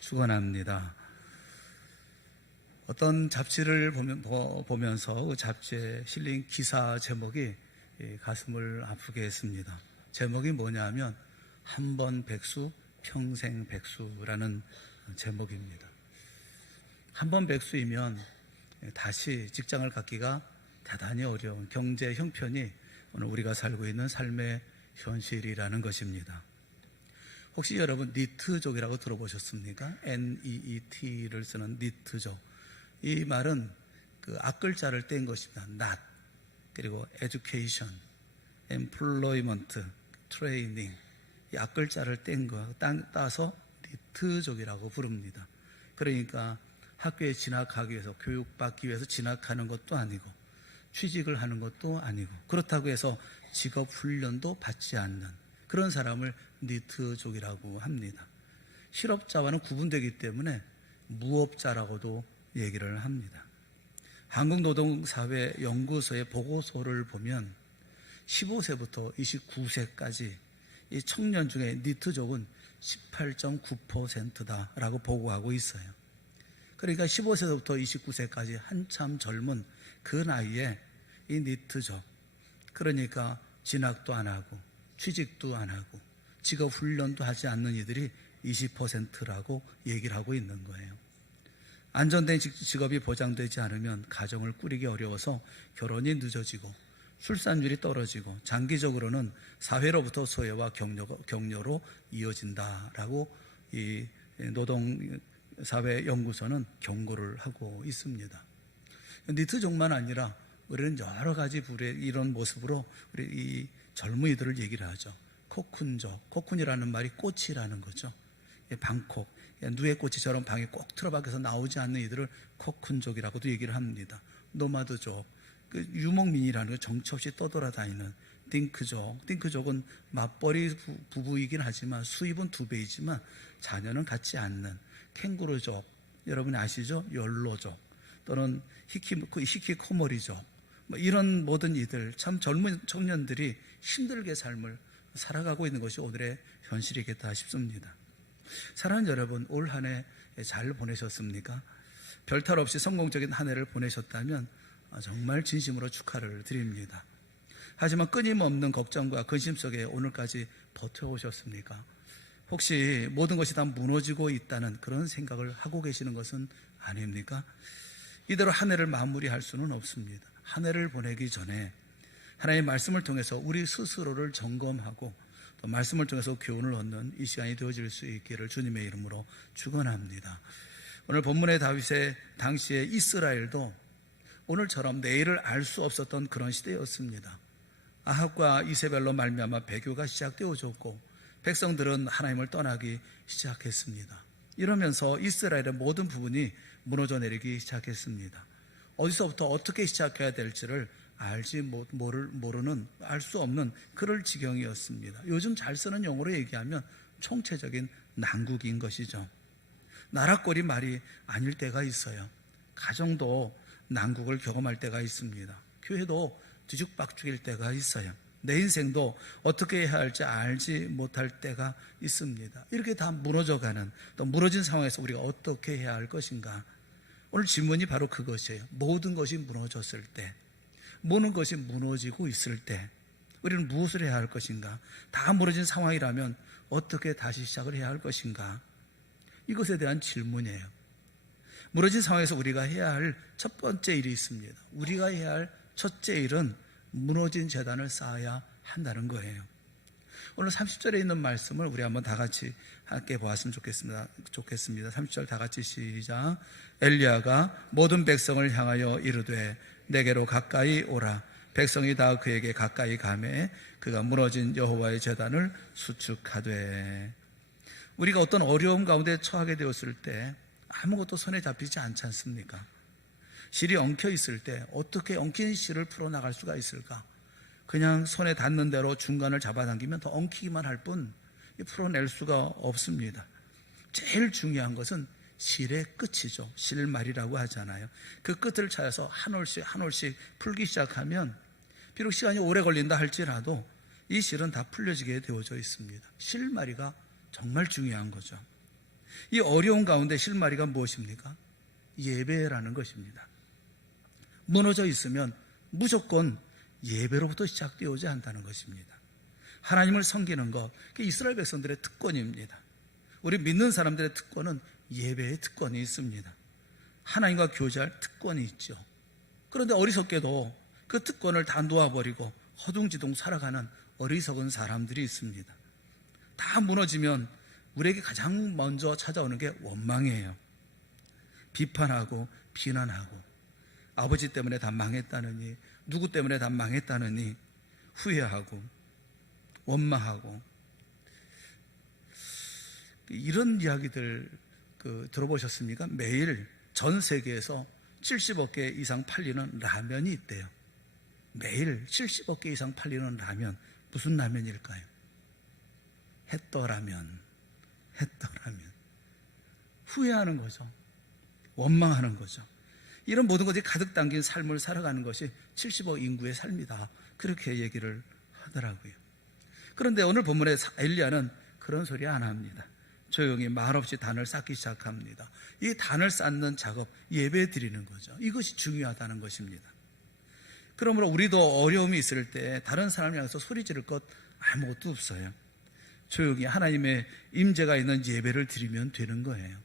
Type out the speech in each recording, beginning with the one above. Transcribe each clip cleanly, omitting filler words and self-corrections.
축원합니다. 어떤 잡지를 보면서 그 잡지에 실린 기사 제목이 가슴을 아프게 했습니다. 제목이 뭐냐면 한 번 백수 평생 백수라는 제목입니다. 한 번 백수이면 다시 직장을 갖기가 대단히 어려운 경제 형편이 오늘 우리가 살고 있는 삶의 현실이라는 것입니다. 혹시 여러분 니트족이라고 들어보셨습니까? NEET를 쓰는 니트족. 이 말은 그 앞글자를 뗀 것입니다. not, 그리고 education, employment, training. 이 앞글자를 따서 니트족이라고 부릅니다. 그러니까 학교에 진학하기 위해서, 교육받기 위해서 진학하는 것도 아니고 취직을 하는 것도 아니고 그렇다고 해서 직업 훈련도 받지 않는 그런 사람을 니트족이라고 합니다. 실업자와는 구분되기 때문에 무업자라고도 얘기를 합니다. 한국노동사회연구소의 보고서를 보면 15세부터 29세까지 이 청년 중에 니트족은 18.9%다라고 보고하고 있어요. 그러니까 15세부터 29세까지 한참 젊은 그 나이에 이 니트족, 그러니까 진학도 안 하고 취직도 안 하고 직업 훈련도 하지 않는 이들이 20%라고 얘기를 하고 있는 거예요. 안전된 직업이 보장되지 않으면 가정을 꾸리기 어려워서 결혼이 늦어지고 출산율이 떨어지고 장기적으로는 사회로부터 소외와 격려로 이어진다라고 이 노동사회연구소는 경고를 하고 있습니다. 니트족만 아니라 우리는 여러 가지 이런 모습으로 우리 이 젊은이들을 얘기를 하죠. 코쿤족, 코쿤이라는 말이 꽃이라는 거죠. 방콕, 누에 꽃이처럼 방에 꼭 틀어박혀서 나오지 않는 이들을 코쿤족이라고도 얘기를 합니다. 노마드족, 그 유목민이라는 거 정처 없이 떠돌아다니는 딩크족, 딩크족은 맞벌이 부부이긴 하지만 수입은 2배이지만 자녀는 갖지 않는 캥거루족, 여러분이 아시죠? 욜로족 또는 히키코모리족, 이런 모든 이들, 참 젊은 청년들이 힘들게 삶을 살아가고 있는 것이 오늘의 현실이겠다 싶습니다. 사랑하는 여러분, 올 한 해 잘 보내셨습니까? 별탈 없이 성공적인 한 해를 보내셨다면 정말 진심으로 축하를 드립니다. 하지만 끊임없는 걱정과 근심 속에 오늘까지 버텨오셨습니까? 혹시 모든 것이 다 무너지고 있다는 그런 생각을 하고 계시는 것은 아닙니까? 이대로 한 해를 마무리할 수는 없습니다. 한 해를 보내기 전에 하나님의 말씀을 통해서 우리 스스로를 점검하고 또 말씀을 통해서 교훈을 얻는 이 시간이 되어질 수 있기를 주님의 이름으로 축원합니다. 오늘 본문의 다윗의 당시의 이스라엘도 오늘처럼 내일을 알 수 없었던 그런 시대였습니다. 아합과 이세벨로 말미암아 배교가 시작되어졌고 백성들은 하나님을 떠나기 시작했습니다. 이러면서 이스라엘의 모든 부분이 무너져 내리기 시작했습니다. 어디서부터 어떻게 시작해야 될지를 모르는, 알 수 없는 그럴 지경이었습니다. 요즘 잘 쓰는 용어로 얘기하면 총체적인 난국인 것이죠. 나라꼴이 말이 아닐 때가 있어요. 가정도 난국을 경험할 때가 있습니다. 교회도 뒤죽박죽일 때가 있어요. 내 인생도 어떻게 해야 할지 알지 못할 때가 있습니다. 이렇게 다 무너져가는, 또 무너진 상황에서 우리가 어떻게 해야 할 것인가. 오늘 질문이 바로 그것이에요. 모든 것이 무너졌을 때, 모든 것이 무너지고 있을 때 우리는 무엇을 해야 할 것인가? 다 무너진 상황이라면 어떻게 다시 시작을 해야 할 것인가? 이것에 대한 질문이에요. 무너진 상황에서 우리가 해야 할 첫 번째 일이 있습니다. 우리가 해야 할 첫째 일은 무너진 재단을 쌓아야 한다는 거예요. 오늘 30절에 있는 말씀을 우리 한번 다 같이 함께 보았으면 좋겠습니다. 30절 다 같이 시작. 엘리야가 모든 백성을 향하여 이르되 내게로 가까이 오라. 백성이 다 그에게 가까이 가매 그가 무너진 여호와의 제단을 수축하되. 우리가 어떤 어려움 가운데 처하게 되었을 때 아무것도 손에 잡히지 않지 않습니까? 실이 엉켜 있을 때 어떻게 엉킨 실을 풀어나갈 수가 있을까? 그냥 손에 닿는 대로 중간을 잡아당기면 더 엉키기만 할 뿐 풀어낼 수가 없습니다. 제일 중요한 것은 실의 끝이죠. 실말이라고 하잖아요. 그 끝을 찾아서 한 올씩 한 올씩 풀기 시작하면 비록 시간이 오래 걸린다 할지라도 이 실은 다 풀려지게 되어져 있습니다. 실마리가 정말 중요한 거죠. 이 어려운 가운데 실마리가 무엇입니까? 예배라는 것입니다. 무너져 있으면 무조건 예배로부터 시작되어야 한다는 것입니다. 하나님을 섬기는 것, 그게 이스라엘 백성들의 특권입니다. 우리 믿는 사람들의 특권은 예배의 특권이 있습니다. 하나님과 교제할 특권이 있죠. 그런데 어리석게도 그 특권을 다 놓아버리고 허둥지둥 살아가는 어리석은 사람들이 있습니다. 다 무너지면 우리에게 가장 먼저 찾아오는 게 원망이에요. 비판하고 비난하고 아버지 때문에 다 망했다느니, 누구 때문에 다 망했다느니 후회하고 원망하고, 이런 이야기들 들어보셨습니까? 매일 전 세계에서 70억 개 이상 팔리는 라면이 있대요. 매일 70억 개 이상 팔리는 라면, 무슨 라면일까요? 햇떠라면. 후회하는 거죠. 원망하는 거죠. 이런 모든 것이 가득 담긴 삶을 살아가는 것이 70억 인구의 삶이다, 그렇게 얘기를 하더라고요. 그런데 오늘 본문의 엘리야는 그런 소리 안 합니다. 조용히 말없이 단을 쌓기 시작합니다. 이 단을 쌓는 작업, 예배 드리는 거죠. 이것이 중요하다는 것입니다. 그러므로 우리도 어려움이 있을 때 다른 사람을 향해서 소리 지를 것 아무것도 없어요. 조용히 하나님의 임재가 있는 예배를 드리면 되는 거예요.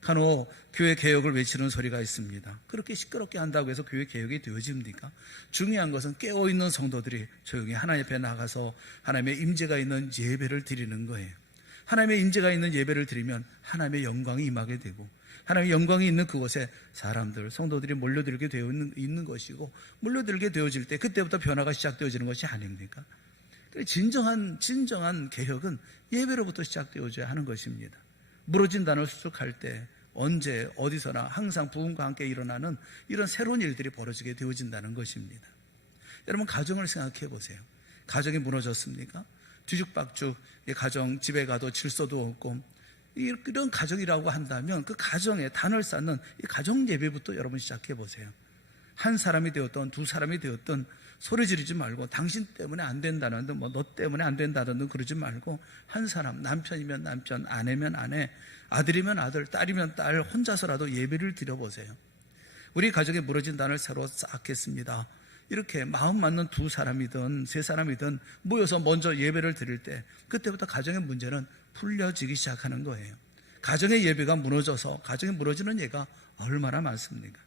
간혹 교회 개혁을 외치는 소리가 있습니다. 그렇게 시끄럽게 한다고 해서 교회 개혁이 되어집니까? 중요한 것은 깨어있는 성도들이 조용히 하나님 앞에 나가서 하나님의 임재가 있는 예배를 드리는 거예요. 하나님의 임재가 있는 예배를 드리면 하나님의 영광이 임하게 되고, 하나님의 영광이 있는 그곳에 사람들, 성도들이 몰려들게 되어 있는 것이고, 몰려들게 되어질 때 그때부터 변화가 시작되어지는 것이 아닙니까? 진정한 개혁은 예배로부터 시작되어져야 하는 것입니다. 무너진 단을 수축할 때 언제 어디서나 항상 부흥과 함께 일어나는 이런 새로운 일들이 벌어지게 되어진다는 것입니다. 여러분, 가정을 생각해 보세요. 가정이 무너졌습니까? 뒤죽박죽 가정, 집에 가도 질서도 없고, 이런 가정이라고 한다면 그 가정에 단을 쌓는 이 가정 예배부터 여러분 시작해 보세요. 한 사람이 되었던 두 사람이 되었던 소리 지르지 말고, 당신 때문에 안 된다는 듯, 너 때문에 안 된다는 듯 그러지 말고, 한 사람, 남편이면 남편, 아내면 아내, 아들이면 아들, 딸이면 딸, 혼자서라도 예배를 드려보세요. 우리 가정에 무너진 단을 새로 쌓겠습니다. 이렇게 마음 맞는 두 사람이든 세 사람이든 모여서 먼저 예배를 드릴 때, 그때부터 가정의 문제는 풀려지기 시작하는 거예요. 가정의 예배가 무너져서 가정이 무너지는 예가 얼마나 많습니까?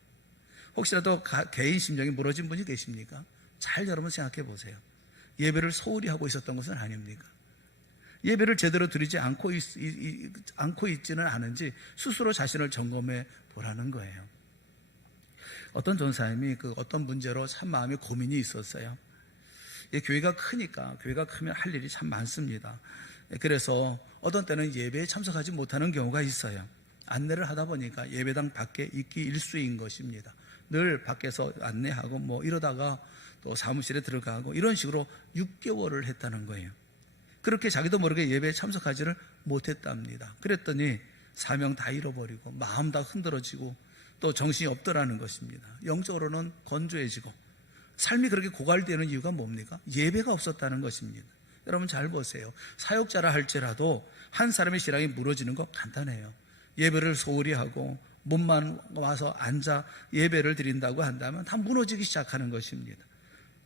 혹시라도 개인 심정이 무너진 분이 계십니까? 잘 여러분 생각해 보세요. 예배를 소홀히 하고 있었던 것은 아닙니까? 예배를 제대로 드리지 않고 있지는 않은지 스스로 자신을 점검해 보라는 거예요. 어떤 전사님이 어떤 문제로 참 마음에 고민이 있었어요. 교회가 크니까, 교회가 크면 할 일이 참 많습니다. 그래서 어떤 때는 예배에 참석하지 못하는 경우가 있어요. 안내를 하다 보니까 예배당 밖에 있기 일수인 것입니다. 늘 밖에서 안내하고 이러다가 또 사무실에 들어가고, 이런 식으로 6개월을 했다는 거예요. 그렇게 자기도 모르게 예배에 참석하지를 못했답니다. 그랬더니 사명 다 잃어버리고 마음 다 흔들어지고 또 정신이 없더라는 것입니다. 영적으로는 건조해지고, 삶이 그렇게 고갈되는 이유가 뭡니까? 예배가 없었다는 것입니다. 여러분 잘 보세요. 사역자라 할지라도 한 사람의 신앙이 무너지는 거 간단해요. 예배를 소홀히 하고 몸만 와서 앉아 예배를 드린다고 한다면 다 무너지기 시작하는 것입니다.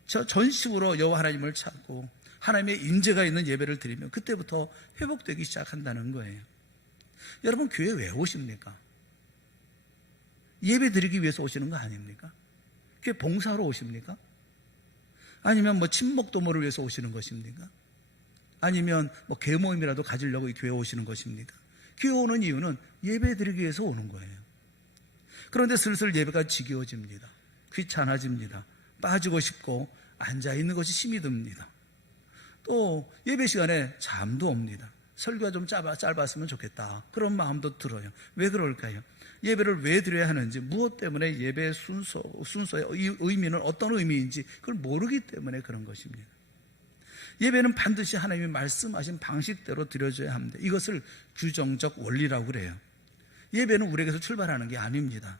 전심으로 여호와 하나님을 찾고 하나님의 임재가 있는 예배를 드리면 그때부터 회복되기 시작한다는 거예요. 여러분, 교회 왜 오십니까? 예배 드리기 위해서 오시는 거 아닙니까? 교회 봉사로 오십니까? 아니면 친목도모를 위해서 오시는 것입니까? 아니면 계모임이라도 가지려고 이 교회에 오시는 것입니까? 교회 오는 이유는 예배 드리기 위해서 오는 거예요. 그런데 슬슬 예배가 지겨워집니다. 귀찮아집니다. 빠지고 싶고 앉아있는 것이 힘이 듭니다. 또 예배 시간에 잠도 옵니다. 설교가 좀 짧았으면 좋겠다, 그런 마음도 들어요. 왜 그럴까요? 예배를 왜 드려야 하는지, 무엇 때문에 예배의 순서의 의미는 어떤 의미인지 그걸 모르기 때문에 그런 것입니다. 예배는 반드시 하나님이 말씀하신 방식대로 드려져야 합니다. 이것을 규정적 원리라고 그래요. 예배는 우리에게서 출발하는 게 아닙니다.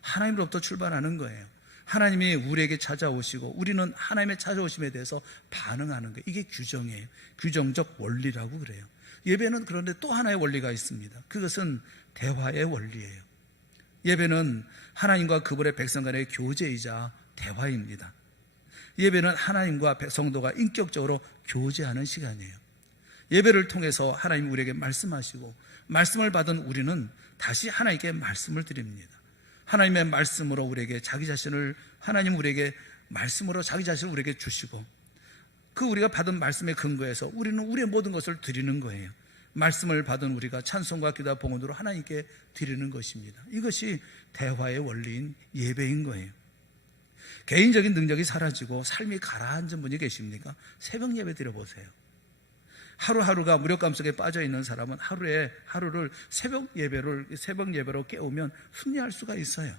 하나님으로부터 출발하는 거예요. 하나님이 우리에게 찾아오시고 우리는 하나님의 찾아오심에 대해서 반응하는 거예요. 이게 규정이에요. 규정적 원리라고 그래요. 예배는 그런데 또 하나의 원리가 있습니다. 그것은 대화의 원리예요. 예배는 하나님과 그분의 백성 간의 교제이자 대화입니다. 예배는 하나님과 성도가 인격적으로 교제하는 시간이에요. 예배를 통해서 하나님 우리에게 말씀하시고 말씀을 받은 우리는 다시 하나님께 말씀을 드립니다. 하나님의 말씀으로 우리에게 자기 자신을, 하나님 우리에게 말씀으로 자기 자신을 우리에게 주시고 그 우리가 받은 말씀에 근거해서 우리는 우리의 모든 것을 드리는 거예요. 말씀을 받은 우리가 찬송과 기도와 봉헌으로 하나님께 드리는 것입니다. 이것이 대화의 원리인 예배인 거예요. 개인적인 능력이 사라지고 삶이 가라앉은 분이 계십니까? 새벽 예배 드려보세요. 하루하루가 무력감 속에 빠져있는 사람은 하루를 새벽 예배로 깨우면 승리할 수가 있어요.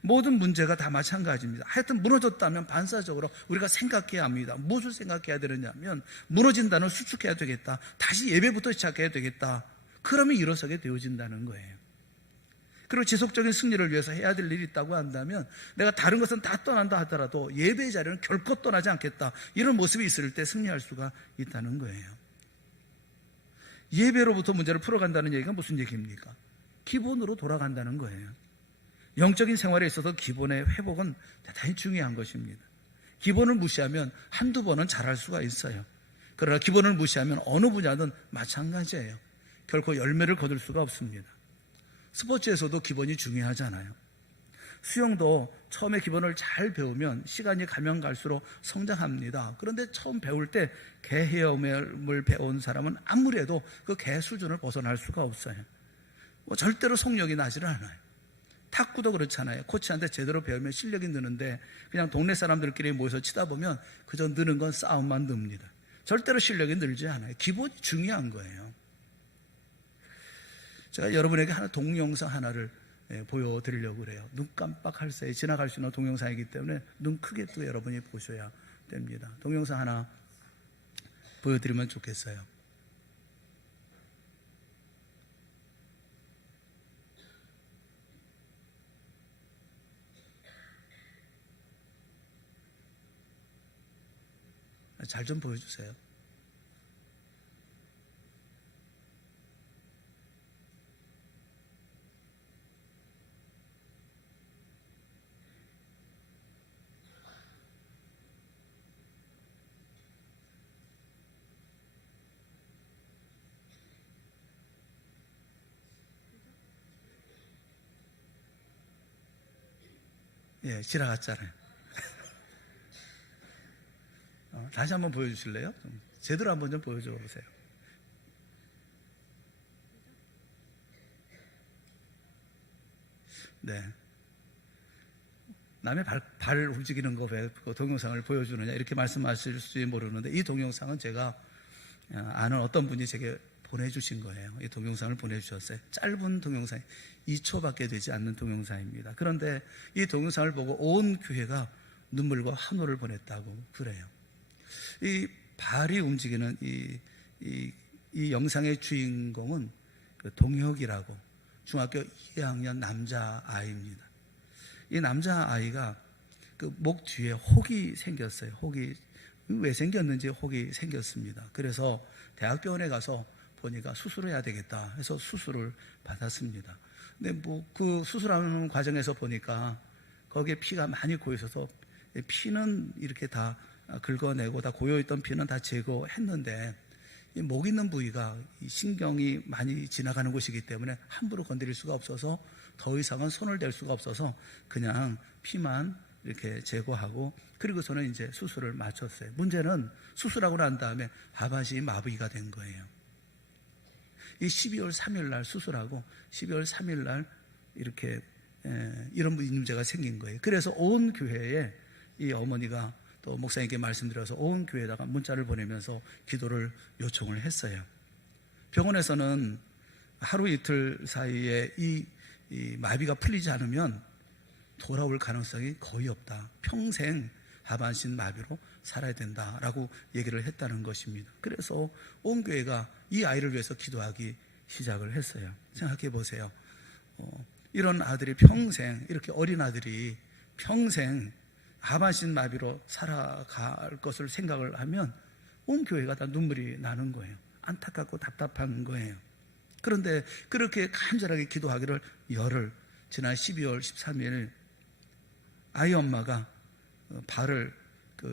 모든 문제가 다 마찬가지입니다. 하여튼 무너졌다면 반사적으로 우리가 생각해야 합니다. 무엇을 생각해야 되느냐면 무너진다는 수축해야 되겠다. 다시 예배부터 시작해야 되겠다. 그러면 일어서게 되어진다는 거예요. 그리고 지속적인 승리를 위해서 해야 될 일이 있다고 한다면 내가 다른 것은 다 떠난다 하더라도 예배의 자리는 결코 떠나지 않겠다. 이런 모습이 있을 때 승리할 수가 있다는 거예요. 예배로부터 문제를 풀어간다는 얘기가 무슨 얘기입니까? 기본으로 돌아간다는 거예요. 영적인 생활에 있어서 기본의 회복은 대단히 중요한 것입니다. 기본을 무시하면 한두 번은 잘할 수가 있어요. 그러나 기본을 무시하면 어느 분야든 마찬가지예요. 결코 열매를 거둘 수가 없습니다. 스포츠에서도 기본이 중요하잖아요. 수영도 처음에 기본을 잘 배우면 시간이 가면 갈수록 성장합니다. 그런데 처음 배울 때 개 헤엄을 배운 사람은 아무래도 그 개 수준을 벗어날 수가 없어요. 절대로 속력이 나지를 않아요. 탁구도 그렇잖아요. 코치한테 제대로 배우면 실력이 느는데 그냥 동네 사람들끼리 모여서 치다 보면 그저 느는 건 싸움만 늡니다. 절대로 실력이 늘지 않아요. 기본이 중요한 거예요. 제가 여러분에게 동영상 하나를 보여드리려고 그래요. 눈 깜빡할 사이 지나갈 수 있는 동영상이기 때문에 눈 크게 또 여러분이 보셔야 됩니다. 동영상 하나 보여드리면 좋겠어요. 잘 좀 보여주세요. 예, 지나갔잖아요. 다시 한번 보여주실래요? 제대로 한번 좀 보여줘 보세요. 네. 남의 발 움직이는 거 왜 그 동영상을 보여주느냐 이렇게 말씀하실지 모르는데 이 동영상은 제가 아는 어떤 분이 제게 보내주신 거예요. 이 동영상을 보내주셨어요. 짧은 동영상 2초밖에 되지 않는 동영상입니다. 그런데 이 동영상을 보고 온 교회가 눈물과 환호를 보냈다고 그래요. 이 발이 움직이는 이 영상의 주인공은 그 동혁이라고 중학교 2학년 남자아이입니다. 이 남자아이가 그 목 뒤에 혹이 생겼어요. 혹이 왜 생겼는지 혹이 생겼습니다. 그래서 대학병원에 가서 보니까 수술해야 되겠다 해서 수술을 받았습니다. 근데 그 수술하는 과정에서 보니까 거기에 피가 많이 고여 있어서 피는 이렇게 다 긁어내고 다 고여있던 피는 다 제거했는데 이 목 있는 부위가 이 신경이 많이 지나가는 곳이기 때문에 함부로 건드릴 수가 없어서 더 이상은 손을 댈 수가 없어서 그냥 피만 이렇게 제거하고 그리고서는 이제 수술을 마쳤어요. 문제는 수술하고 난 다음에 하반신이 마비가 된 거예요. 이 12월 3일 날 수술하고 12월 3일 날 이렇게 이런 문제가 생긴 거예요. 그래서 온 교회에 이 어머니가 또 목사님께 말씀드려서 온 교회에다가 문자를 보내면서 기도를 요청을 했어요. 병원에서는 하루 이틀 사이에 이 마비가 풀리지 않으면 돌아올 가능성이 거의 없다. 평생 하반신 마비로 살아야 된다라고 얘기를 했다는 것입니다. 그래서 온 교회가 이 아이를 위해서 기도하기 시작을 했어요. 생각해 보세요. 이런 아들이 평생, 이렇게 어린 아들이 평생 하반신 마비로 살아갈 것을 생각을 하면 온 교회가 다 눈물이 나는 거예요. 안타깝고 답답한 거예요. 그런데 그렇게 간절하게 기도하기를 열흘, 지난 12월 13일 아이 엄마가 발을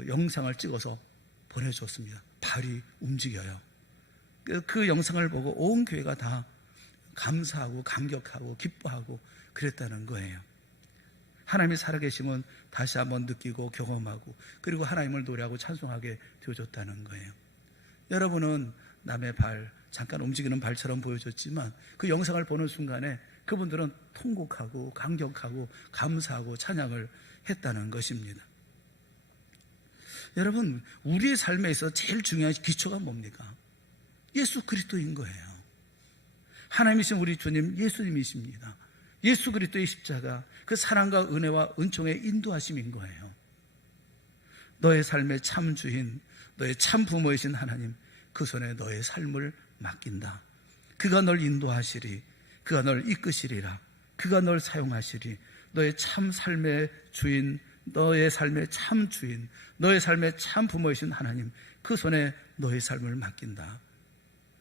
영상을 찍어서 보내줬습니다. 발이 움직여요. 그 영상을 보고 온 교회가 다 감사하고 감격하고 기뻐하고 그랬다는 거예요. 하나님이 살아계심은 다시 한번 느끼고 경험하고 그리고 하나님을 노래하고 찬송하게 되어줬다는 거예요. 여러분은 남의 발, 잠깐 움직이는 발처럼 보여줬지만 그 영상을 보는 순간에 그분들은 통곡하고 감격하고 감사하고 찬양을 했다는 것입니다. 여러분, 우리의 삶에 있어서 제일 중요한 기초가 뭡니까? 예수 그리스도인 거예요. 하나님이신 우리 주님 예수님이십니다. 예수 그리스도의 십자가, 그 사랑과 은혜와 은총의 인도하심인 거예요. 너의 삶의 참 주인, 너의 참 부모이신 하나님, 그 손에 너의 삶을 맡긴다. 그가 널 인도하시리, 그가 널 이끄시리라, 그가 널 사용하시리. 너의 참 삶의 주인, 너의 삶의 참 주인, 너의 삶의 참 부모이신 하나님, 그 손에 너의 삶을 맡긴다.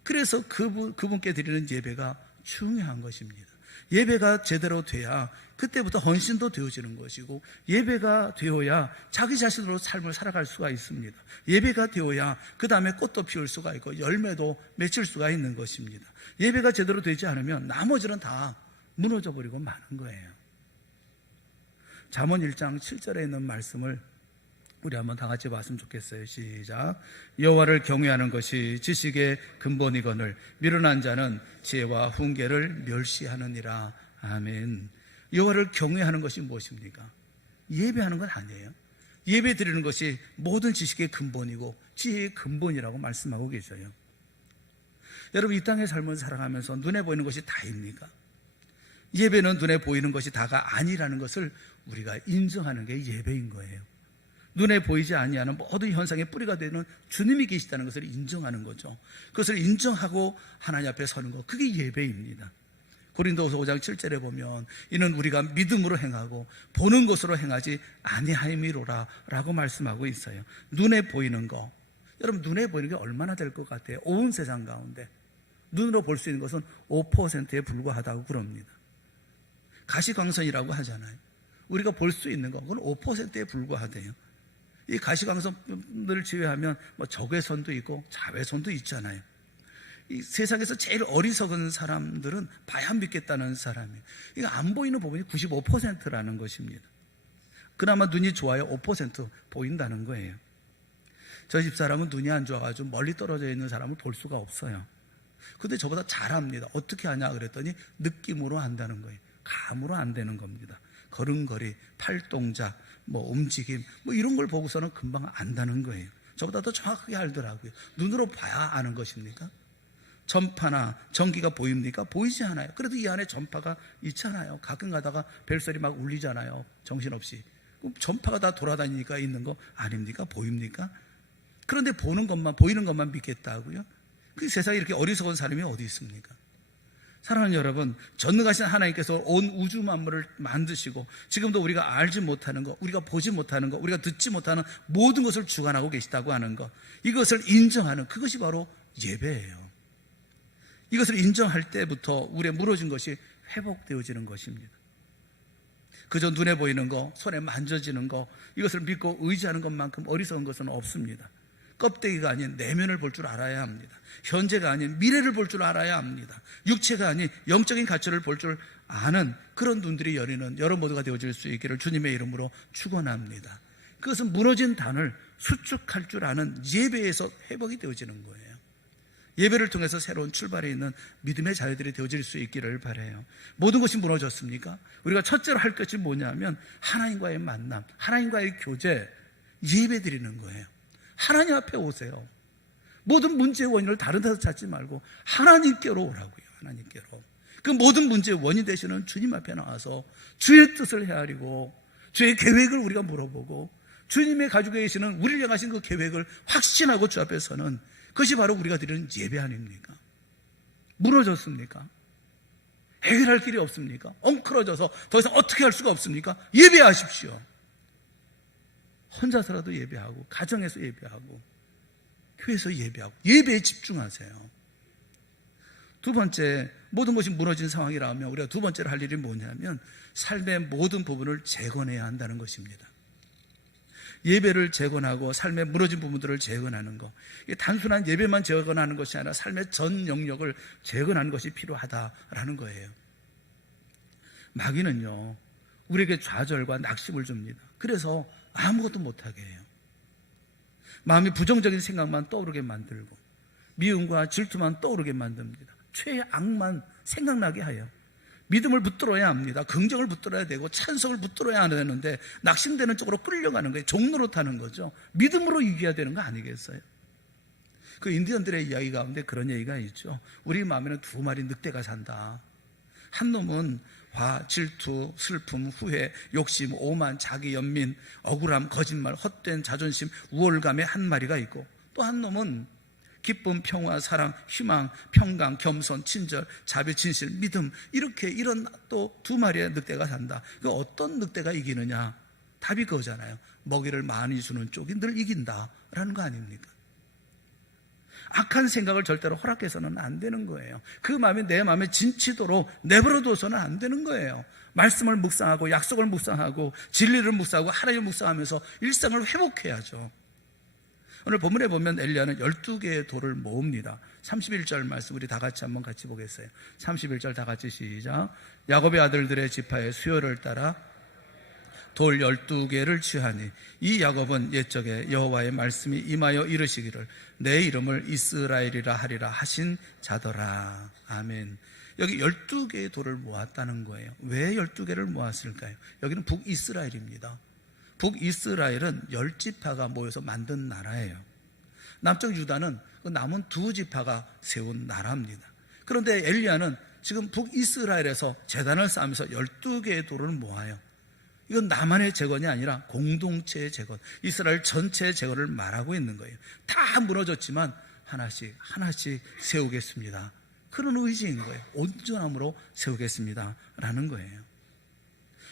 그래서 그분께 드리는 예배가 중요한 것입니다. 예배가 제대로 돼야 그때부터 헌신도 되어지는 것이고, 예배가 되어야 자기 자신으로 삶을 살아갈 수가 있습니다. 예배가 되어야 그 다음에 꽃도 피울 수가 있고 열매도 맺을 수가 있는 것입니다. 예배가 제대로 되지 않으면 나머지는 다 무너져 버리고 마는 거예요. 잠언 1장 7절에 있는 말씀을 우리 한번 다 같이 봤으면 좋겠어요. 시작. 여호와를 경외하는 것이 지식의 근본이거늘 미련한 자는 지혜와 훈계를 멸시하느니라. 아멘. 여호와를 경외하는 것이 무엇입니까? 예배하는 건 아니에요. 예배 드리는 것이 모든 지식의 근본이고 지혜의 근본이라고 말씀하고 계셔요. 여러분, 이 땅의 삶을 살아가면서 눈에 보이는 것이 다입니까? 예배는 눈에 보이는 것이 다가 아니라는 것을 우리가 인정하는 게 예배인 거예요. 눈에 보이지 아니하는 모든 현상의 뿌리가 되는 주님이 계시다는 것을 인정하는 거죠. 그것을 인정하고 하나님 앞에 서는 것, 그게 예배입니다. 고린도후서 5장 7절에 보면 이는 우리가 믿음으로 행하고 보는 것으로 행하지 아니하임이로라 라고 말씀하고 있어요. 눈에 보이는 거, 여러분 눈에 보이는 게 얼마나 될 것 같아요? 온 세상 가운데 눈으로 볼 수 있는 것은 5%에 불과하다고 그럽니다. 가시광선이라고 하잖아요. 우리가 볼 수 있는 거, 그건 5%에 불과하대요. 이 가시광선을 제외하면 적외선도 있고 자외선도 있잖아요. 이 세상에서 제일 어리석은 사람들은 봐야 믿겠다는 사람이에요. 이거 안 보이는 부분이 95%라는 것입니다. 그나마 눈이 좋아야 5% 보인다는 거예요. 저희 집사람은 눈이 안 좋아가지고 멀리 떨어져 있는 사람을 볼 수가 없어요. 근데 저보다 잘합니다. 어떻게 하냐 그랬더니 느낌으로 안다는 거예요. 감으로 안 되는 겁니다. 걸음걸이, 팔동작, 움직임, 이런 걸 보고서는 금방 안다는 거예요. 저보다 더 정확하게 알더라고요. 눈으로 봐야 아는 것입니까? 전파나 전기가 보입니까? 보이지 않아요. 그래도 이 안에 전파가 있잖아요. 가끔 가다가 벨소리 막 울리잖아요. 정신없이. 그럼 전파가 다 돌아다니니까 있는 거 아닙니까? 보입니까? 그런데 보이는 것만 믿겠다고요? 그 세상에 이렇게 어리석은 사람이 어디 있습니까? 사랑하는 여러분, 전능하신 하나님께서 온 우주 만물을 만드시고 지금도 우리가 알지 못하는 것, 우리가 보지 못하는 것, 우리가 듣지 못하는 모든 것을 주관하고 계시다고 하는 것, 이것을 인정하는 그것이 바로 예배예요. 이것을 인정할 때부터 우리의 무너진 것이 회복되어지는 것입니다. 그저 눈에 보이는 것, 손에 만져지는 것, 이것을 믿고 의지하는 것만큼 어리석은 것은 없습니다. 껍데기가 아닌 내면을 볼 줄 알아야 합니다. 현재가 아닌 미래를 볼 줄 알아야 합니다. 육체가 아닌 영적인 가치를 볼 줄 아는 그런 눈들이 열리는 여러 모두가 되어질 수 있기를 주님의 이름으로 축원합니다. 그것은 무너진 단을 수축할 줄 아는 예배에서 회복이 되어지는 거예요. 예배를 통해서 새로운 출발에 있는 믿음의 자녀들이 되어질 수 있기를 바라요. 모든 것이 무너졌습니까? 우리가 첫째로 할 것이 뭐냐면 하나님과의 만남, 하나님과의 교제, 예배 드리는 거예요. 하나님 앞에 오세요. 모든 문제의 원인을 다른 데서 찾지 말고 하나님께로 오라고요. 하나님께로. 그 모든 문제의 원인 되시는 주님 앞에 나와서 주의 뜻을 헤아리고 주의 계획을 우리가 물어보고 주님의 가지고 계시는 우리를 향하신 그 계획을 확신하고 주 앞에 서는 그것이 바로 우리가 드리는 예배 아닙니까? 무너졌습니까? 해결할 길이 없습니까? 엉클어져서 더 이상 어떻게 할 수가 없습니까? 예배하십시오. 혼자서라도 예배하고 가정에서 예배하고 교회에서 예배하고 예배에 집중하세요. 두 번째, 모든 것이 무너진 상황이라면 우리가 두 번째로 할 일이 뭐냐면 삶의 모든 부분을 재건해야 한다는 것입니다. 예배를 재건하고 삶의 무너진 부분들을 재건하는 것, 이게 단순한 예배만 재건하는 것이 아니라 삶의 전 영역을 재건하는 것이 필요하다라는 거예요. 마귀는요, 우리에게 좌절과 낙심을 줍니다. 그래서 아무것도 못하게 해요. 마음이 부정적인 생각만 떠오르게 만들고 미움과 질투만 떠오르게 만듭니다. 최악만 생각나게 하여 믿음을 붙들어야 합니다. 긍정을 붙들어야 되고 찬성을 붙들어야 되는데 낙심되는 쪽으로 끌려가는 거예요. 종로로 타는 거죠. 믿음으로 이겨야 되는 거 아니겠어요? 그 인디언들의 이야기 가운데 그런 얘기가 있죠. 우리 마음에는 두 마리 늑대가 산다. 한 놈은 화, 질투, 슬픔, 후회, 욕심, 오만, 자기 연민, 억울함, 거짓말, 헛된 자존심, 우월감의 한 마리가 있고, 또 한 놈은 기쁨, 평화, 사랑, 희망, 평강, 겸손, 친절, 자비, 진실, 믿음, 이렇게 이런 또 두 마리의 늑대가 산다. 그 어떤 늑대가 이기느냐? 답이 그거잖아요. 먹이를 많이 주는 쪽이 늘 이긴다라는 거 아닙니까? 악한 생각을 절대로 허락해서는 안 되는 거예요. 그 마음이 내 마음에 진치도록 내버려둬서는 안 되는 거예요. 말씀을 묵상하고 약속을 묵상하고 진리를 묵상하고 하나님을 묵상하면서 일상을 회복해야죠. 오늘 본문에 보면 엘리야는 12개의 돌을 모읍니다. 31절 말씀 우리 다 같이 한번 같이 보겠어요. 31절 다 같이 시작. 야곱의 아들들의 지파의 수요를 따라 돌 12개를 취하니 이 야곱은 옛적에 여호와의 말씀이 임하여 이르시기를 내 이름을 이스라엘이라 하리라 하신 자더라. 아멘. 여기 12개의 돌을 모았다는 거예요. 왜 12개를 모았을까요? 여기는 북이스라엘입니다. 북이스라엘은 10지파가 모여서 만든 나라예요. 남쪽 유다는 그 남은 두 지파가 세운 나라입니다. 그런데 엘리야는 지금 북이스라엘에서 제단을 쌓으면서 12개의 돌을 모아요. 이건 나만의 재건이 아니라 공동체의 재건, 이스라엘 전체의 재건을 말하고 있는 거예요. 다 무너졌지만 하나씩 하나씩 세우겠습니다. 그런 의지인 거예요. 온전함으로 세우겠습니다 라는 거예요.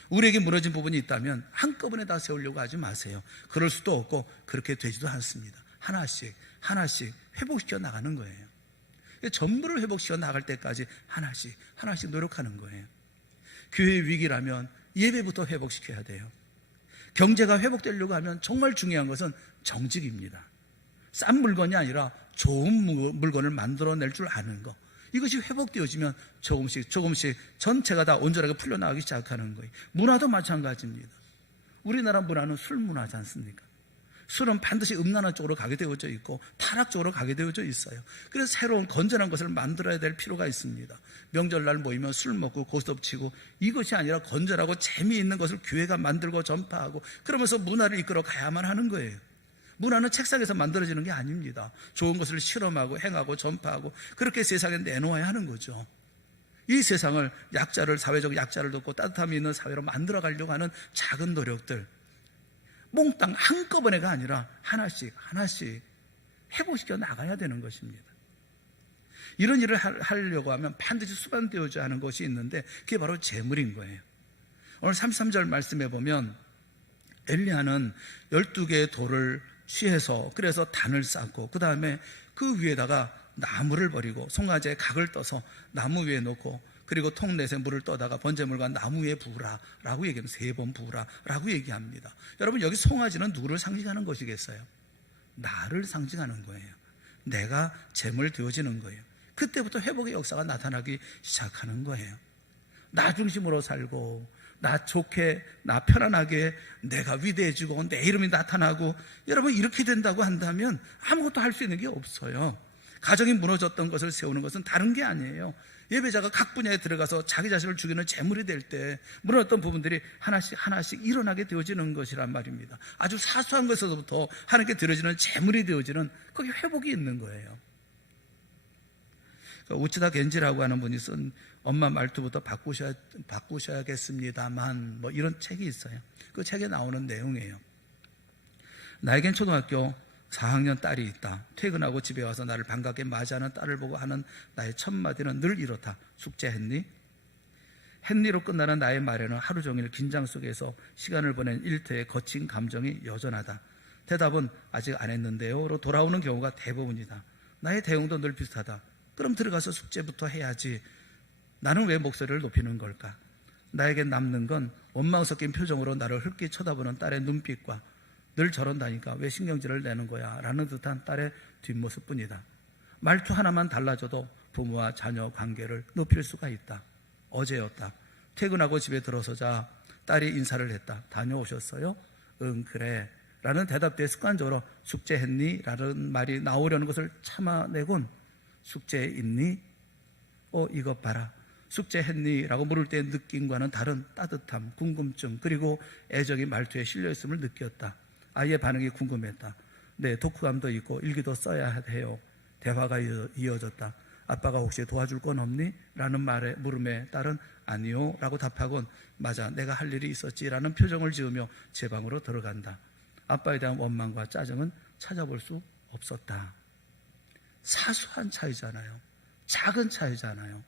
우리에게 무너진 부분이 있다면 한꺼번에 다 세우려고 하지 마세요. 그럴 수도 없고 그렇게 되지도 않습니다. 하나씩 하나씩 회복시켜 나가는 거예요. 전부를 회복시켜 나갈 때까지 하나씩 하나씩 노력하는 거예요. 교회 위기라면 예배부터 회복시켜야 돼요. 경제가 회복되려고 하면 정말 중요한 것은 정직입니다. 싼 물건이 아니라 좋은 물건을 만들어낼 줄 아는 것, 이것이 회복되어지면 조금씩 조금씩 전체가 다 온전하게 풀려나가기 시작하는 거예요. 문화도 마찬가지입니다. 우리나라 문화는 술 문화지 않습니까? 술은 반드시 음란한 쪽으로 가게 되어져 있고 타락 쪽으로 가게 되어져 있어요. 그래서 새로운 건전한 것을 만들어야 될 필요가 있습니다. 명절날 모이면 술 먹고 고스톱치고 이것이 아니라 건전하고 재미있는 것을 교회가 만들고 전파하고 그러면서 문화를 이끌어 가야만 하는 거예요. 문화는 책상에서 만들어지는 게 아닙니다. 좋은 것을 실험하고 행하고 전파하고 그렇게 세상에 내놓아야 하는 거죠. 이 세상을 사회적 약자를 돕고 따뜻함이 있는 사회로 만들어 가려고 하는 작은 노력들, 몽땅 한꺼번에가 아니라 하나씩 하나씩 회복시켜 나가야 되는 것입니다. 이런 일을 하려고 하면 반드시 수반되어야 하는 것이 있는데 그게 바로 재물인 거예요. 오늘 33절 말씀에 보면 엘리야는 12개의 돌을 취해서 그래서 단을 쌓고 그 다음에 그 위에다가 나무를 버리고 송아지에 각을 떠서 나무 위에 놓고 그리고 통넷에 물을 떠다가 번제물과 나무 위에 부으라라고 얘기합니다. 3번 부으라라고 얘기합니다. 여러분, 여기 송아지는 누구를 상징하는 것이겠어요? 나를 상징하는 거예요. 내가 제물 되어지는 거예요. 그때부터 회복의 역사가 나타나기 시작하는 거예요. 나 중심으로 살고 나 좋게 나 편안하게 내가 위대해지고 내 이름이 나타나고, 여러분 이렇게 된다고 한다면 아무것도 할 수 있는 게 없어요. 가정이 무너졌던 것을 세우는 것은 다른 게 아니에요. 예배자가 각 분야에 들어가서 자기 자신을 죽이는 제물이 될 때 무너졌던 부분들이 하나씩 하나씩 일어나게 되어지는 것이란 말입니다. 아주 사소한 것에서부터 하나님께 드려지는 제물이 되어지는, 거기 회복이 있는 거예요. 우치다 겐지라고 하는 분이 쓴 엄마 말투부터 바꾸셔야겠습니다만 뭐 이런 책이 있어요. 그 책에 나오는 내용이에요. 나에겐 초등학교 4학년 딸이 있다. 퇴근하고 집에 와서 나를 반갑게 맞이하는 딸을 보고 하는 나의 첫 마디는 늘 이렇다. 숙제했니? 했니로 끝나는 나의 말에는 하루 종일 긴장 속에서 시간을 보낸 일터의 거친 감정이 여전하다. 대답은 아직 안 했는데요로 돌아오는 경우가 대부분이다. 나의 대응도 늘 비슷하다. 그럼 들어가서 숙제부터 해야지. 나는 왜 목소리를 높이는 걸까? 나에게 남는 건 원망 섞인 표정으로 나를 흘끼 쳐다보는 딸의 눈빛과 늘 저런다니까 왜 신경질을 내는 거야? 라는 듯한 딸의 뒷모습뿐이다. 말투 하나만 달라져도 부모와 자녀 관계를 높일 수가 있다. 어제였다. 퇴근하고 집에 들어서자 딸이 인사를 했다. 다녀오셨어요? 응, 그래. 라는 대답에 습관적으로 숙제했니? 라는 말이 나오려는 것을 참아내곤 숙제있니? 이것 봐라. 숙제했니? 라고 물을 때의 느낌과는 다른 따뜻함, 궁금증, 그리고 애정이 말투에 실려있음을 느꼈다. 아이의 반응이 궁금했다. 네, 독후감도 있고 일기도 써야 해요. 대화가 이어졌다. 아빠가 혹시 도와줄 건 없니? 라는 물음에 딸은 아니요 라고 답하곤 맞아, 내가 할 일이 있었지 라는 표정을 지으며 제 방으로 들어간다. 아빠에 대한 원망과 짜증은 찾아볼 수 없었다. 사소한 차이잖아요. 작은 차이잖아요.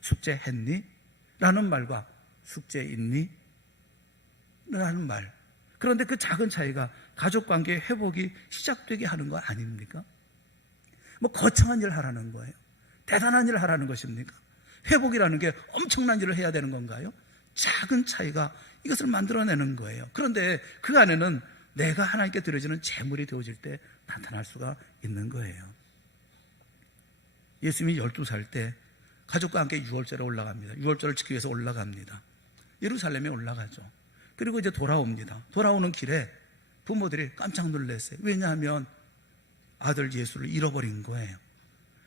숙제했니? 라는 말과 숙제있니? 라는 말. 그런데 그 작은 차이가 가족관계의 회복이 시작되게 하는 거 아닙니까? 뭐 거창한 일을 하라는 거예요? 대단한 일을 하라는 것입니까? 회복이라는 게 엄청난 일을 해야 되는 건가요? 작은 차이가 이것을 만들어내는 거예요. 그런데 그 안에는 내가 하나님께 드려지는 제물이 되어질 때 나타날 수가 있는 거예요. 예수님이 12살 때 가족과 함께 유월절에 올라갑니다. 유월절을 지키기 위해서 올라갑니다. 예루살렘에 올라가죠. 그리고 이제 돌아옵니다. 돌아오는 길에 부모들이 깜짝 놀랐어요. 왜냐하면 아들 예수를 잃어버린 거예요.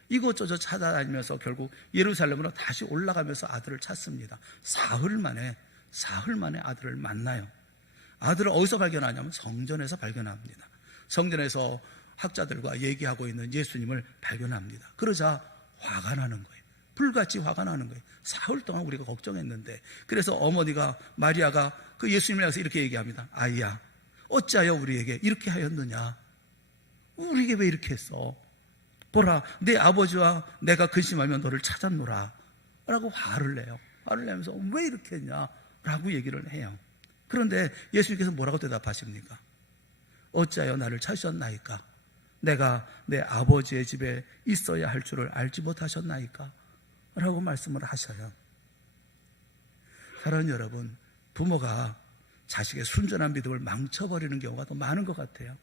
이곳저곳 찾아다니면서 결국 예루살렘으로 다시 올라가면서 아들을 찾습니다. 사흘 만에 아들을 만나요. 아들을 어디서 발견하냐면 성전에서 발견합니다. 성전에서 학자들과 얘기하고 있는 예수님을 발견합니다. 그러자 화가 나는 거예요. 불같이 화가 나는 거예요. 사흘 동안 우리가 걱정했는데. 그래서 어머니가 마리아가 그 예수님을 향해서 이렇게 얘기합니다. 아이야, 어찌하여 우리에게 이렇게 하였느냐? 우리에게 왜 이렇게 했어? 보라, 내 아버지와 내가 근심하며 너를 찾았노라 라고 화를 내요. 화를 내면서 왜 이렇게 했냐? 라고 얘기를 해요. 그런데 예수님께서 뭐라고 대답하십니까? 어찌하여 나를 찾으셨나이까? 내가 내 아버지의 집에 있어야 할 줄을 알지 못하셨나이까? 라고 말씀을 하셔요. 사랑하는 여러분, 부모가 자식의 순전한 믿음을 망쳐버리는 경우가 더 많은 것 같아요.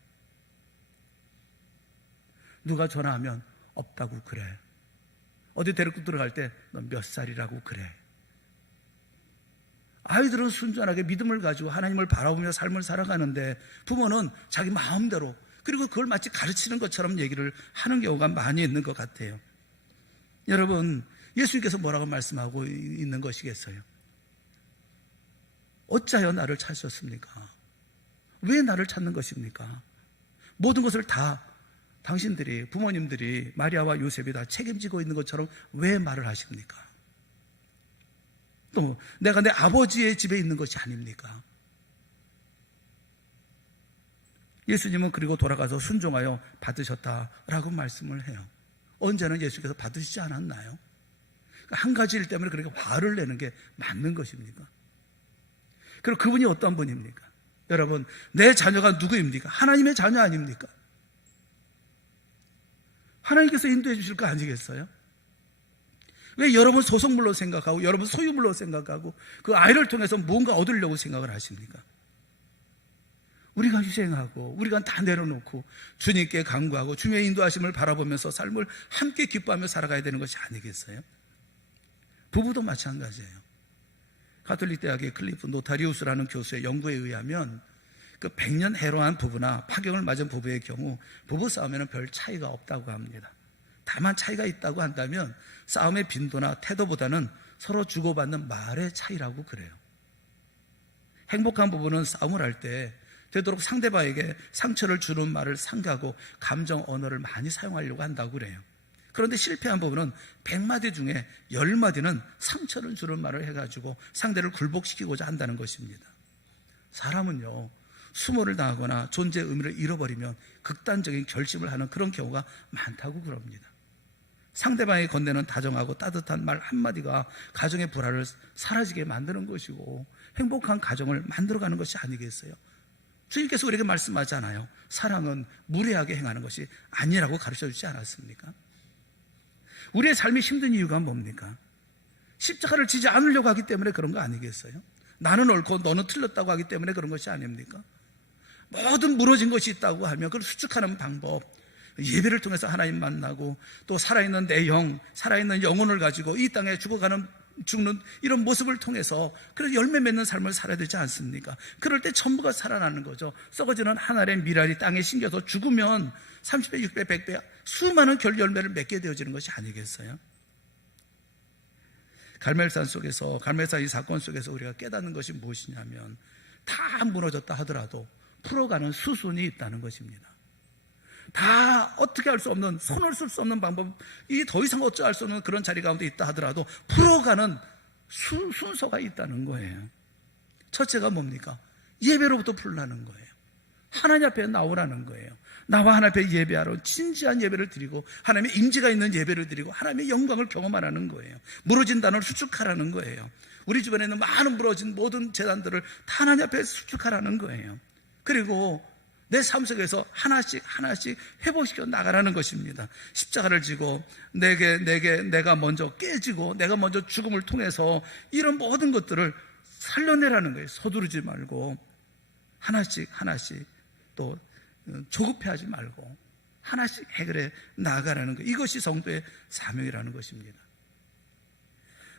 누가 전화하면 없다고 그래. 어디 데리고 들어갈 때 너 몇 살이라고 그래. 아이들은 순전하게 믿음을 가지고 하나님을 바라보며 삶을 살아가는데 부모는 자기 마음대로, 그리고 그걸 마치 가르치는 것처럼 얘기를 하는 경우가 많이 있는 것 같아요. 여러분, 예수님께서 뭐라고 말씀하고 있는 것이겠어요? 어찌하여 나를 찾으셨습니까? 왜 나를 찾는 것입니까? 모든 것을 다 당신들이, 부모님들이, 마리아와 요셉이 다 책임지고 있는 것처럼 왜 말을 하십니까? 또 내가 내 아버지의 집에 있는 것이 아닙니까? 예수님은 그리고 돌아가서 순종하여 받으셨다라고 말씀을 해요. 언제는 예수께서 받으시지 않았나요? 한 가지 일 때문에 그렇게 화를 내는 게 맞는 것입니까? 그리고 그분이 어떤 분입니까? 여러분, 내 자녀가 누구입니까? 하나님의 자녀 아닙니까? 하나님께서 인도해 주실 거 아니겠어요? 왜 여러분 소속물로 생각하고 여러분 소유물로 생각하고 그 아이를 통해서 뭔가 얻으려고 생각을 하십니까? 우리가 희생하고 우리가 다 내려놓고 주님께 간구하고 주님의 인도하심을 바라보면서 삶을 함께 기뻐하며 살아가야 되는 것이 아니겠어요? 부부도 마찬가지예요. 가톨릭 대학의 클리프 노타리우스라는 교수의 연구에 의하면 그 100년 해로한 부부나 파경을 맞은 부부의 경우 부부 싸움에는 별 차이가 없다고 합니다. 다만 차이가 있다고 한다면 싸움의 빈도나 태도보다는 서로 주고받는 말의 차이라고 그래요. 행복한 부부는 싸움을 할 때 되도록 상대방에게 상처를 주는 말을 삼가고 감정 언어를 많이 사용하려고 한다고 그래요. 그런데 실패한 부부는 100마디 중에 10마디는 상처를 주는 말을 해가지고 상대를 굴복시키고자 한다는 것입니다. 사람은요, 수모를 당하거나 존재의 의미를 잃어버리면 극단적인 결심을 하는 그런 경우가 많다고 그럽니다. 상대방이 건네는 다정하고 따뜻한 말 한마디가 가정의 불화를 사라지게 만드는 것이고 행복한 가정을 만들어가는 것이 아니겠어요? 주님께서 우리에게 말씀하잖아요. 사랑은 무례하게 행하는 것이 아니라고 가르쳐주지 않았습니까? 우리의 삶이 힘든 이유가 뭡니까? 십자가를 지지 않으려고 하기 때문에 그런 거 아니겠어요? 나는 옳고 너는 틀렸다고 하기 때문에 그런 것이 아닙니까? 모든 무너진 것이 있다고 하면 그걸 수축하는 방법, 예배를 통해서 하나님 만나고 또 살아있는 내 영, 살아있는 영혼을 가지고 이 땅에 죽는 이런 모습을 통해서 그래서 열매 맺는 삶을 살아야 되지 않습니까? 그럴 때 전부가 살아나는 거죠. 썩어지는 한 알의 밀알이 땅에 심겨서 죽으면 30배, 6배, 100배 수많은 결 열매를 맺게 되어지는 것이 아니겠어요? 갈멜산 이 사건 속에서 우리가 깨닫는 것이 무엇이냐면 다 무너졌다 하더라도 풀어가는 수순이 있다는 것입니다. 다 어떻게 할 수 없는, 손을 쓸 수 없는 방법이 더 이상 어찌할 수 없는 그런 자리 가운데 있다 하더라도 풀어가는 순서가 있다는 거예요. 첫째가 뭡니까? 예배로부터 풀라는 거예요. 하나님 앞에 나오라는 거예요. 나와 하나님 앞에 예배하러 진지한 예배를 드리고 하나님의 임재가 있는 예배를 드리고 하나님의 영광을 경험하라는 거예요. 무너진 단을 수축하라는 거예요. 우리 주변에 있는 많은 무너진 모든 재단들을 다 하나님 앞에 수축하라는 거예요. 그리고 내 삶 속에서 하나씩 회복시켜 나가라는 것입니다. 십자가를 지고 내가 먼저 깨지고 내가 먼저 죽음을 통해서 이런 모든 것들을 살려내라는 거예요. 서두르지 말고 하나씩 또 조급해하지 말고 하나씩 해결해 나가라는 거예요. 이것이 성도의 사명이라는 것입니다.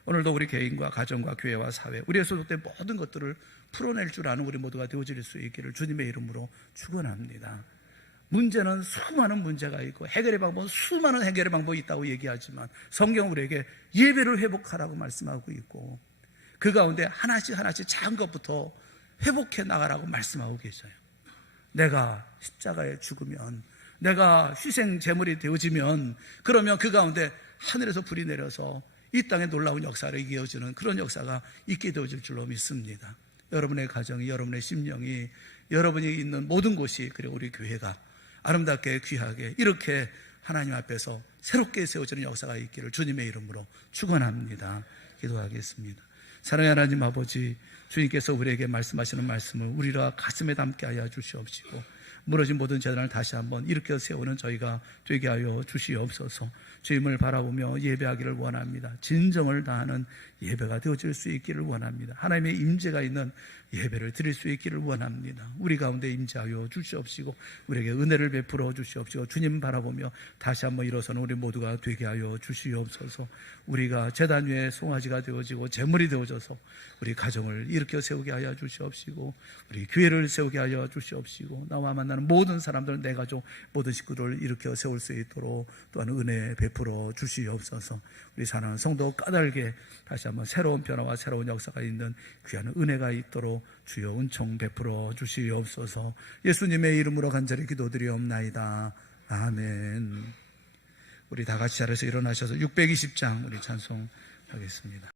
오늘도 우리 개인과 가정과 교회와 사회, 우리의 소속된 모든 것들을 풀어낼 줄 아는 우리 모두가 되어질 수 있기를 주님의 이름으로 축원합니다. 문제는 수많은 문제가 있고 해결의 방법은 수많은 해결의 방법이 있다고 얘기하지만 성경은 우리에게 예배를 회복하라고 말씀하고 있고 그 가운데 하나씩 작은 것부터 회복해 나가라고 말씀하고 계셔요. 내가 십자가에 죽으면, 내가 희생 제물이 되어지면 그러면 그 가운데 하늘에서 불이 내려서 이 땅에 놀라운 역사를 이어주는 그런 역사가 있게 되어질 줄로 믿습니다. 여러분의 가정이, 여러분의 심령이, 여러분이 있는 모든 곳이, 그리고 우리 교회가 아름답게 귀하게 이렇게 하나님 앞에서 새롭게 세워지는 역사가 있기를 주님의 이름으로 축원합니다. 기도하겠습니다. 사랑의 하나님 아버지, 주님께서 우리에게 말씀하시는 말씀을 우리가 가슴에 담게 하여 주시옵시고 무너진 모든 재단을 다시 한번 일으켜 세우는 저희가 되게 하여 주시옵소서. 주님을 바라보며 예배하기를 원합니다. 진정을 다하는 예배가 되어질 수 있기를 원합니다. 하나님의 임재가 있는 예배를 드릴 수 있기를 원합니다. 우리 가운데 임재하여 주시옵시고 우리에게 은혜를 베풀어 주시옵시고 주님 바라보며 다시 한번 일어서는 우리 모두가 되게 하여 주시옵소서. 우리가 제단 위에 송아지가 되어지고 제물이 되어져서 우리 가정을 일으켜 세우게 하여 주시옵시고 우리 교회를 세우게 하여 주시옵시고 나와 만나는 모든 사람들, 내 가족, 모든 식구들을 일으켜 세울 수 있도록 또한 은혜 베풀어 주시옵소서. 우리 사랑하는 성도 까닭에 다시 한번 새로운 변화와 새로운 역사가 있는 귀한 은혜가 있도록 주여 은총 베풀어 주시옵소서. 예수님의 이름으로 간절히 기도드리옵나이다. 아멘. 우리 다 같이 자리에서 일어나셔서 620장 우리 찬송하겠습니다.